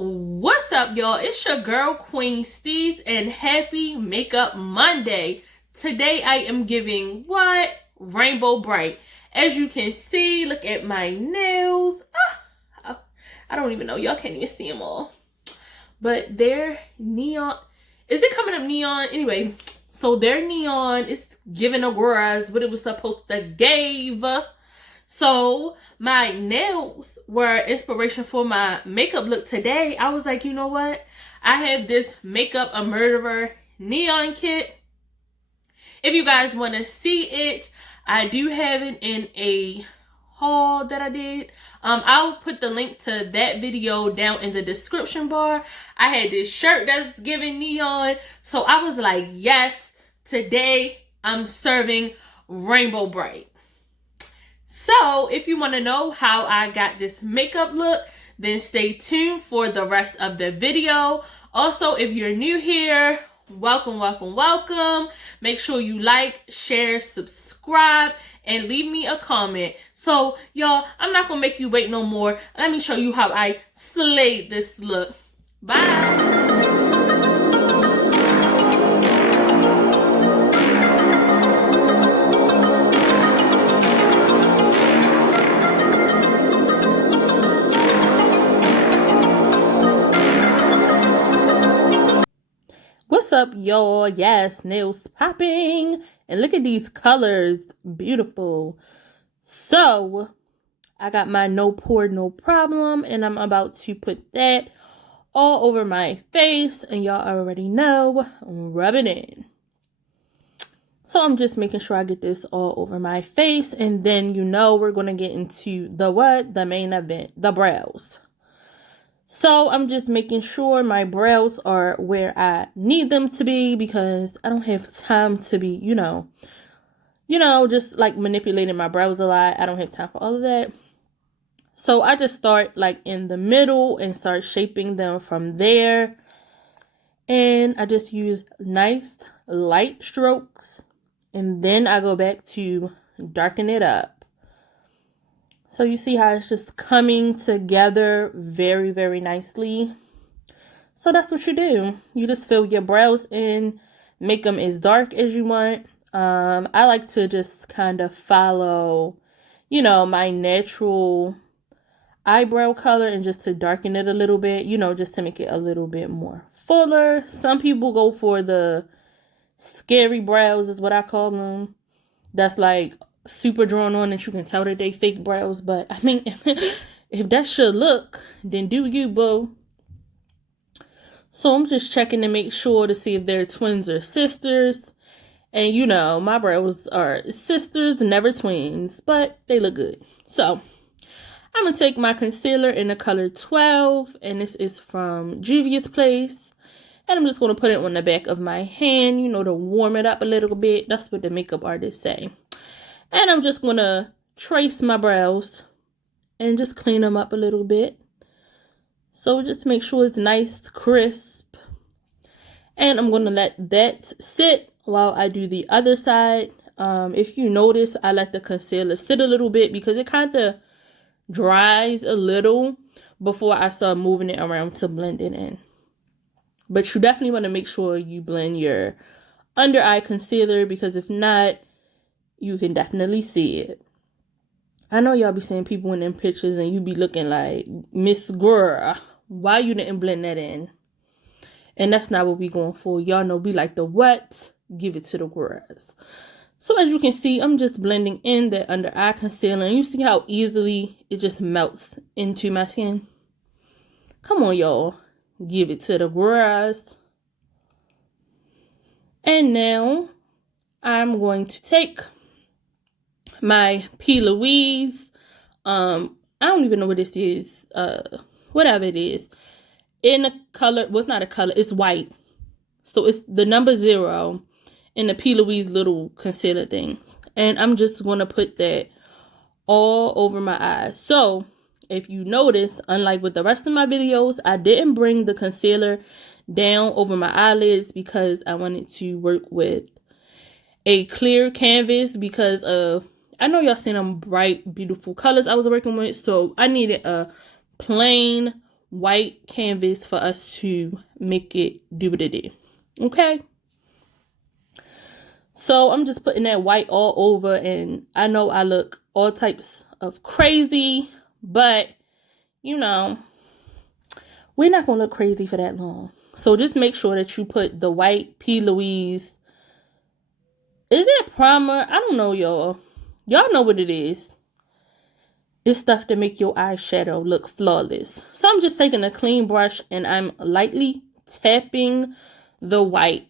What's up, y'all? It's your girl Queen Steez and happy Makeup Monday. Today I am giving what? Rainbow Bright. As you can see, look at my nails. I don't even know. Y'all can't even see them all. But they're neon. Is it coming up neon? Anyway, so they're neon. It's giving a rise what it was supposed to give. So my nails were inspiration for my makeup look today. I was like, you know what? I have this Makeup a Murderer neon kit. If you guys want to see it, I do have it in a haul that I did. I'll put the link to that video down in the description bar. I had this shirt that's giving neon. So I was like, yes, today I'm serving Rainbow Bright. So if you want to know how I got this makeup look, then stay tuned for the rest of the video. Also, if you're new here, welcome, welcome, welcome. Make sure you like, share, subscribe, and leave me a comment. So, y'all, I'm not going to make you wait no more. Let me show you how I slayed this look. Bye. What's up, y'all? Yes, nails popping. And look at these colors. Beautiful. So, I got my no pore, no problem. And I'm about to put that all over my face. And y'all already know, rub it in. So, I'm just making sure I get this all over my face. And then, you know, we're going to get into the what? The main event. The brows. So I'm just making sure my brows are where I need them to be because I don't have time to be, you know, just like manipulating my brows a lot. I don't have time for all of that. So I just start like in the middle and start shaping them from there. And I just use nice light strokes. And then I go back to darken it up. So you see how it's just coming together very, very nicely. So that's what you do. You just fill your brows in, make them as dark as you want. I like to just kind of follow, you know, my natural eyebrow color and just to darken it a little bit, you know, just to make it a little bit more fuller. Some people go for the scary brows is what I call them. That's like super drawn on and you can tell that they fake brows, but I mean, if that should look, then do you, boo. So I'm just checking to make sure to see if they're twins or sisters. And you know, my brows are sisters, never twins, but they look good. So I'm gonna take my concealer in the color 12, and this is from Juvia's Place. And I'm just gonna put it on the back of my hand, you know, to warm it up a little bit. That's what the makeup artists say. And I'm just going to trace my brows and just clean them up a little bit. So just make sure it's nice, crisp. And I'm going to let that sit while I do the other side. If you notice, I let the concealer sit a little bit because it kind of dries a little before I start moving it around to blend it in. But you definitely want to make sure you blend your under eye concealer because if not, you can definitely see it. I know y'all be seeing people in them pictures and you be looking like, Miss Girl, why you didn't blend that in? And that's not what we going for. Y'all know we like the what? Give it to the girls. So as you can see, I'm just blending in the under eye concealer. And you see how easily it just melts into my skin? Come on, y'all. Give it to the girls. And now I'm going to take my P. Louise, I don't even know what this is, whatever it is, in a color, well, it's not a color, it's white, so it's the number 0 in the P. Louise little concealer things, and I'm just going to put that all over my eyes. So, if you notice, unlike with the rest of my videos, I didn't bring the concealer down over my eyelids because I wanted to work with a clear canvas because of, I know y'all seen them bright, beautiful colors I was working with. So I needed a plain white canvas for us to make it do what it did. Okay? So I'm just putting that white all over, and I know I look all types of crazy, but you know, we're not gonna look crazy for that long. So just make sure that you put the white P. Louise. Is it primer? I don't know, y'all. Y'all know what it is. It's stuff to make your eyeshadow look flawless. So I'm just taking a clean brush and I'm lightly tapping the white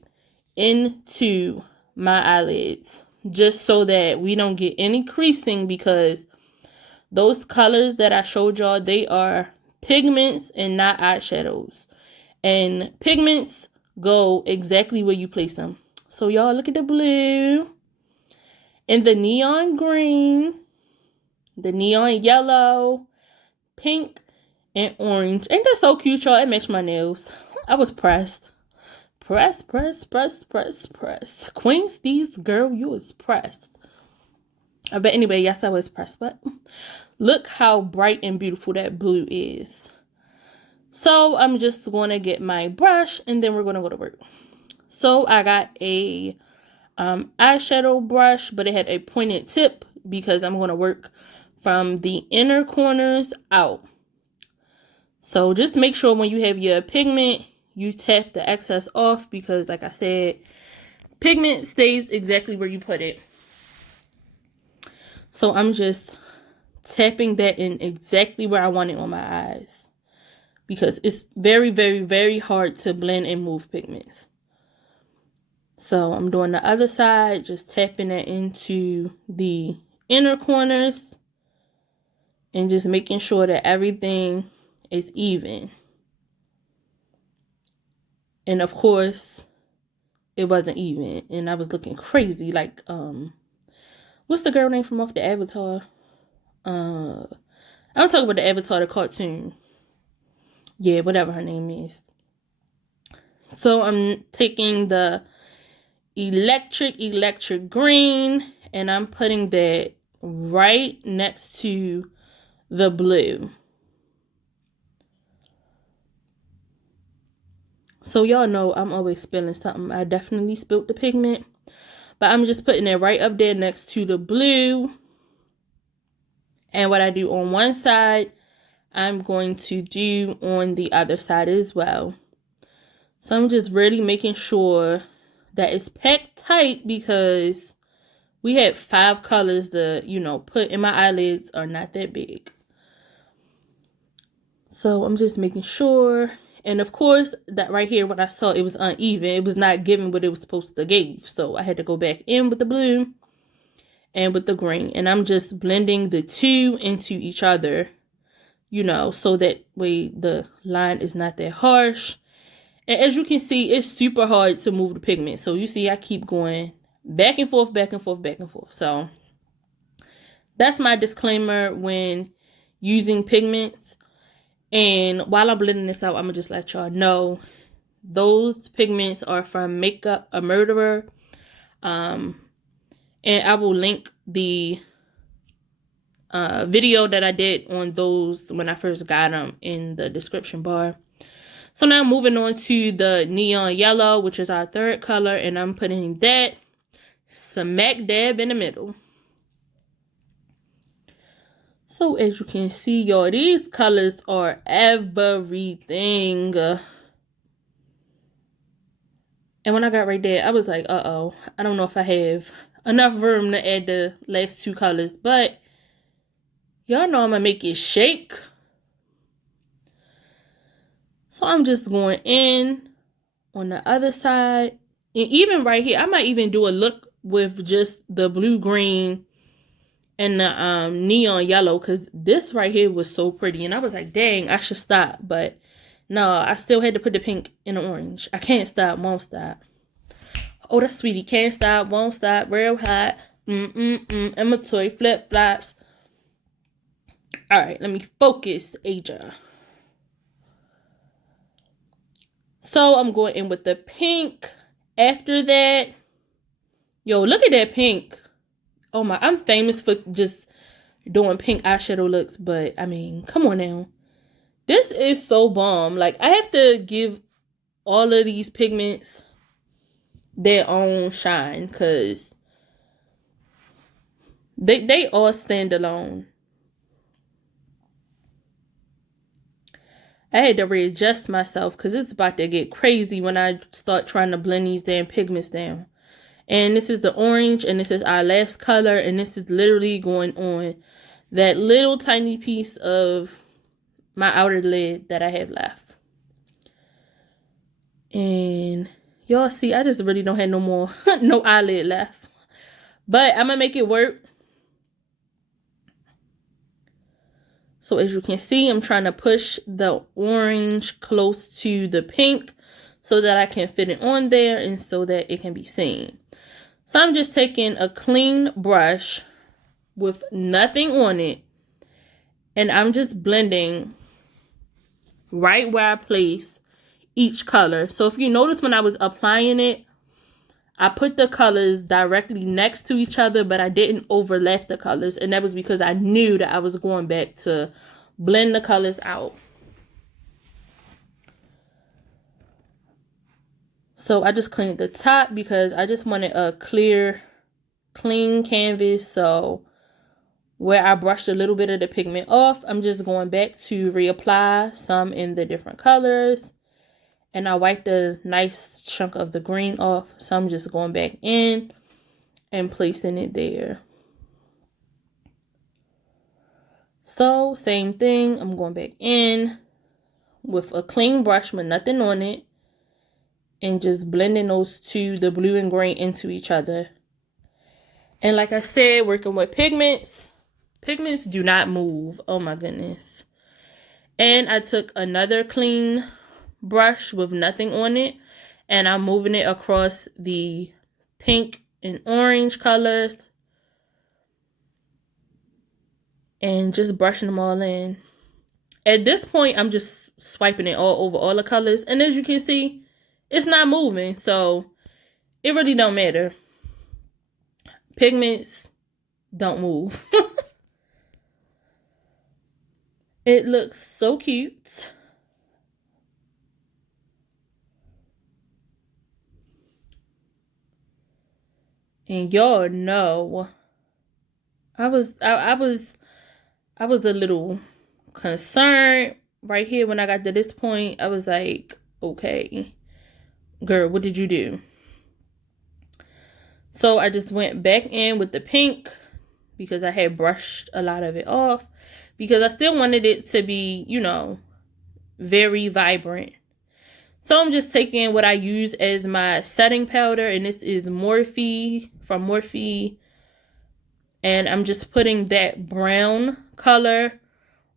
into my eyelids, just so that we don't get any creasing, because those colors that I showed y'all, they are pigments and not eyeshadows. And pigments go exactly where you place them. So y'all look at the blue and the neon green, the neon yellow, pink, and orange. Ain't that so cute, y'all? It matched my nails. I was pressed. Press. QueensteezTV, girl, you was pressed. But anyway, yes, I was pressed. But look how bright and beautiful that blue is. So I'm just going to get my brush and then we're going to go to work. So I got a eyeshadow brush, but it had a pointed tip because I'm going to work from the inner corners out. So just make sure when you have your pigment, you tap the excess off, because like I said, pigment stays exactly where you put it. So I'm just tapping that in exactly where I want it on my eyes, because it's very, very, very hard to blend and move pigments. So I'm doing the other side, just tapping it into the inner corners and just making sure that everything is even. And of course, it wasn't even, and I was looking crazy like, what's the girl name from off the Avatar? I'm talking about the Avatar, the cartoon. Yeah, whatever her name is. So I'm taking the electric green, and I'm putting that right next to the blue. So y'all know I'm always spilling something. I definitely spilled the pigment, but I'm just putting it right up there next to the blue. And what I do on one side, I'm going to do on the other side as well. So I'm just really making sure that it's packed tight, because we had 5 colors to, you know, put in my eyelids are not that big. So I'm just making sure. And of course, that right here, what I saw, it was uneven. It was not giving what it was supposed to give. So I had to go back in with the blue and with the green. And I'm just blending the two into each other, you know, so that way the line is not that harsh. And as you can see, it's super hard to move the pigment. So you see, I keep going back and forth. So that's my disclaimer when using pigments. And while I'm blending this out, I'm going to just let y'all know those pigments are from Makeup a Murderer. And I will link the video that I did on those when I first got them in the description bar. So now moving on to the neon yellow, which is our third color, and I'm putting that smack dab in the middle. So as you can see, y'all, these colors are everything. And when I got right there, I was like, uh-oh, I don't know if I have enough room to add the last 2 colors, but y'all know I'm gonna make it shake. So I'm just going in on the other side. And even right here, I might even do a look with just the blue, green, and the neon yellow, because this right here was so pretty. And I was like, dang, I should stop. But no, I still had to put the pink and the orange. I can't stop, won't stop. Oh, that's sweetie. Can't stop, won't stop, real hot. Emma toy flip flops. All right, let me focus, Aja. So I'm going in with the pink. After that, yo, look at that pink. Oh my, I'm famous for just doing pink eyeshadow looks, but I mean, come on now. This is so bomb. Like, I have to give all of these pigments their own shine, because they all stand alone. I had to readjust myself because it's about to get crazy when I start trying to blend these damn pigments down. And this is the orange, and this is our last color, and this is literally going on that little tiny piece of my outer lid that I have left. And y'all see, I just really don't have no more, no eyelid left. But I'm going to make it work. So as you can see, I'm trying to push the orange close to the pink so that I can fit it on there and so that it can be seen. So I'm just taking a clean brush with nothing on it, and I'm just blending right where I place each color. So if you notice, when I was applying it, I put the colors directly next to each other, but I didn't overlap the colors, and that was because I knew that I was going back to blend the colors out. So I just cleaned the top because I just wanted a clear, clean canvas. So where I brushed a little bit of the pigment off, I'm just going back to reapply some in the different colors. And I wiped a nice chunk of the green off. So I'm just going back in and placing it there. So same thing, I'm going back in with a clean brush with nothing on it, and just blending those two, the blue and green, into each other. And like I said, working with pigments do not move. Oh my goodness. And I took another clean brush with nothing on it, and I'm moving it across the pink and orange colors and just brushing them all in. At this point, I'm just swiping it all over all the colors, and as you can see, it's not moving, so it really don't matter. Pigments don't move. It looks so cute. And y'all know, I was a little concerned right here when I got to this point. I was like, okay, girl, what did you do? So I just went back in with the pink because I had brushed a lot of it off, because I still wanted it to be, you know, very vibrant. So I'm just taking what I use as my setting powder, and this is Morphe from Morphe. And I'm just putting that brown color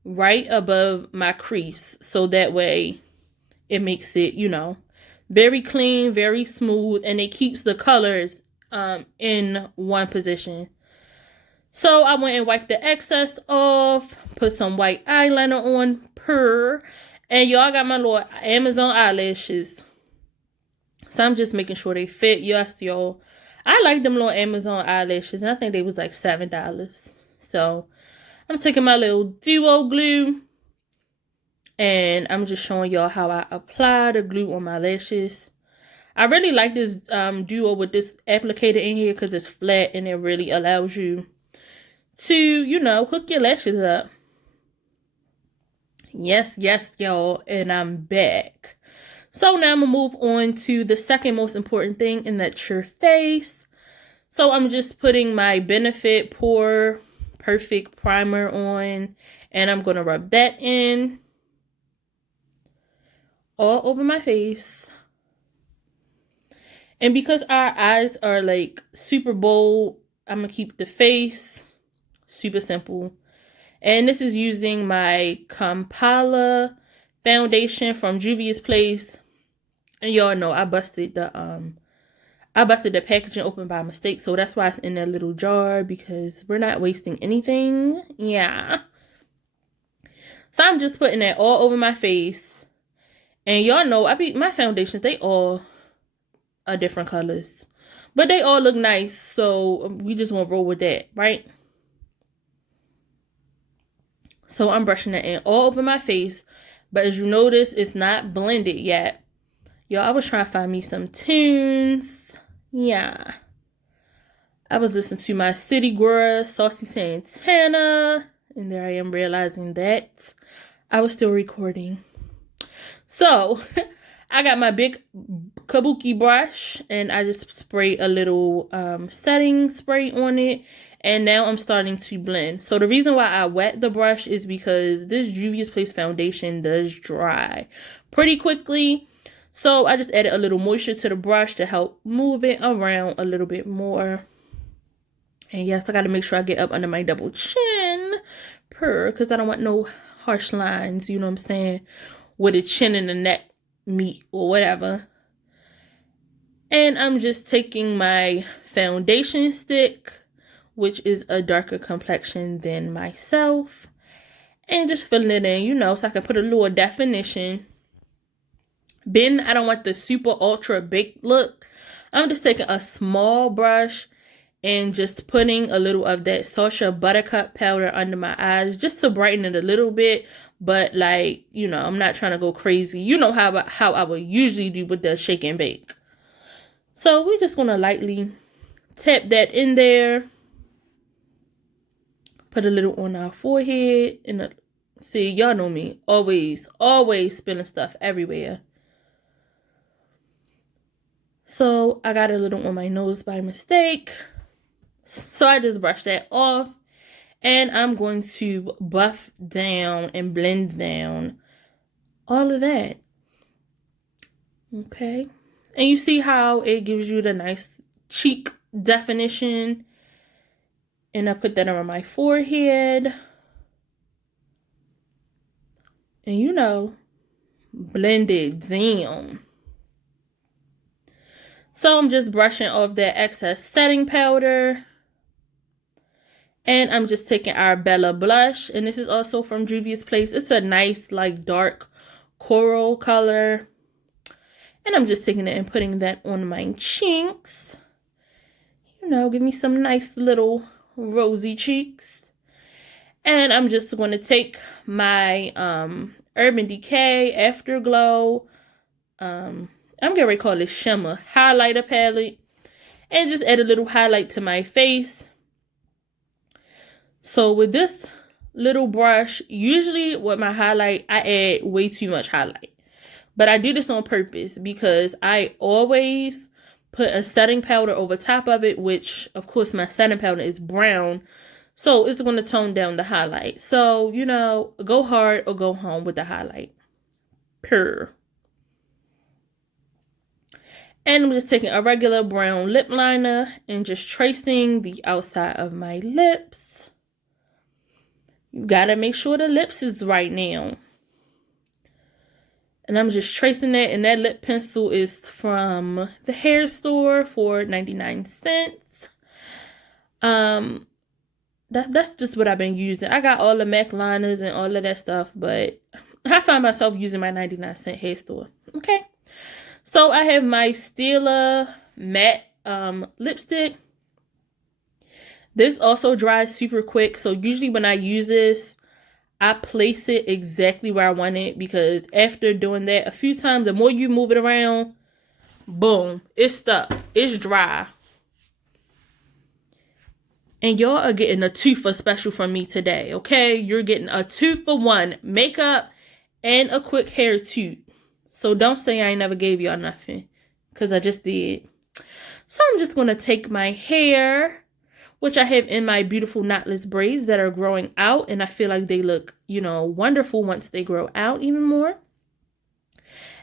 right above my crease, so that way it makes it, you know, very clean, very smooth, and it keeps the colors in one position. So I went and wiped the excess off, put some white eyeliner on, and y'all, got my little Amazon eyelashes. So I'm just making sure they fit. Yes, y'all, I like them little Amazon eyelashes, and I think they was like $7. So I'm taking my little duo glue, and I'm just showing y'all how I apply the glue on my lashes. I really like this duo with this applicator in here because it's flat, and it really allows you to, you know, hook your lashes up. Yes, y'all, and I'm back. So now I'm going to move on to the second most important thing, and that's your face. So I'm just putting my Benefit Pore Perfect Primer on, and I'm going to rub that in all over my face. And because our eyes are like super bold, I'm going to keep the face super simple. And this is using my Kampala foundation from Juvia's Place. And y'all know I busted the packaging open by mistake, so that's why it's in that little jar, because we're not wasting anything. Yeah. So I'm just putting that all over my face. And y'all know my foundations, they all are different colors, but they all look nice, so we just gonna roll with that, right? So I'm brushing that in all over my face. But as you notice, it's not blended yet. Y'all, I was trying to find me some tunes. Yeah. I was listening to my City Girl, Saucy Santana. And there I am realizing that I was still recording. So, I got my big kabuki brush. And I just sprayed a little setting spray on it. And now I'm starting to blend. So the reason why I wet the brush is because this Juvia's Place foundation does dry pretty quickly. So I just added a little moisture to the brush to help move it around a little bit more. And yes, I got to make sure I get up under my double chin. Because I don't want no harsh lines, you know what I'm saying? With the chin and the neck meet or whatever. And I'm just taking my foundation stick, which is a darker complexion than myself, and just filling it in, you know, so I can put a little definition. Then I don't want the super ultra baked look. I'm just taking a small brush and just putting a little of that Sacha Buttercup powder under my eyes just to brighten it a little bit. But like, you know, I'm not trying to go crazy. You know how I would usually do with the shake and bake. So we're just going to lightly tap that in there. Put a little on our forehead. And see, y'all know me. Always spilling stuff everywhere. So I got a little on my nose by mistake. So I just brushed that off. And I'm going to buff down and blend down all of that. Okay. And you see how it gives you the nice cheek definition. And I put that on my forehead. And you know, blend it down. So I'm just brushing off that excess setting powder. And I'm just taking our Bella blush. And this is also from Juvia's Place. It's a nice, like, dark coral color. And I'm just taking it and putting that on my cheeks. You know, give me some nice little rosy cheeks. And I'm just going to take my Urban Decay Afterglow, I'm going to call it Shimmer highlighter palette, and just add a little highlight to my face. So with this little brush, usually with my highlight, I add way too much highlight. But I do this on purpose because I always put a setting powder over top of it, which, of course, my setting powder is brown. So it's going to tone down the highlight. So, you know, go hard or go home with the highlight. And I'm just taking a regular brown lip liner and just tracing the outside of my lips. You got to make sure the lips is right now. And I'm just tracing that. And that lip pencil is from the hair store for 99 cents. That's just what I've been using. I got all the MAC liners and all of that stuff, but I find myself using my 99-cent hair store. Okay. So I have my Stila matte lipstick. This also dries super quick. So usually when I use this, I place it exactly where I want it, because after doing that a few times, the more you move it around, boom, it's stuck. It's dry. And y'all are getting a 2 for special from me today, okay? You're getting a 2 for 1 makeup and a quick hair toot. So don't say I ain't never gave y'all nothing, because I just did. So I'm just going to take my hair, which I have in my beautiful knotless braids that are growing out. And I feel like they look, you know, wonderful once they grow out even more.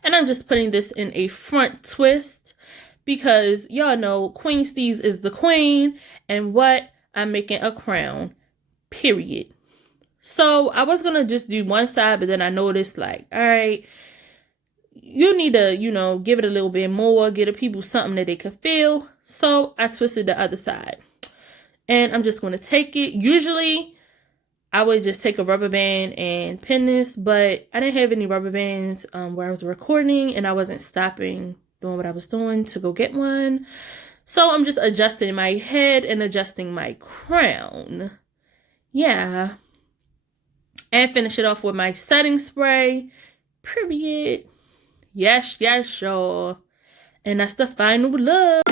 And I'm just putting this in a front twist because y'all know Queen Steez is the queen. And what? I'm making a crown, period. So I was going to just do one side, but then I noticed like, all right, you need to, you know, give it a little bit more, give the people something that they can feel. So I twisted the other side. And I'm just going to take it. Usually, I would just take a rubber band and pin this, but I didn't have any rubber bands where I was recording, and I wasn't stopping doing what I was doing to go get one. So I'm just adjusting my head and adjusting my crown. Yeah. And finish it off with my setting spray. Period. Yes, y'all. And that's the final look.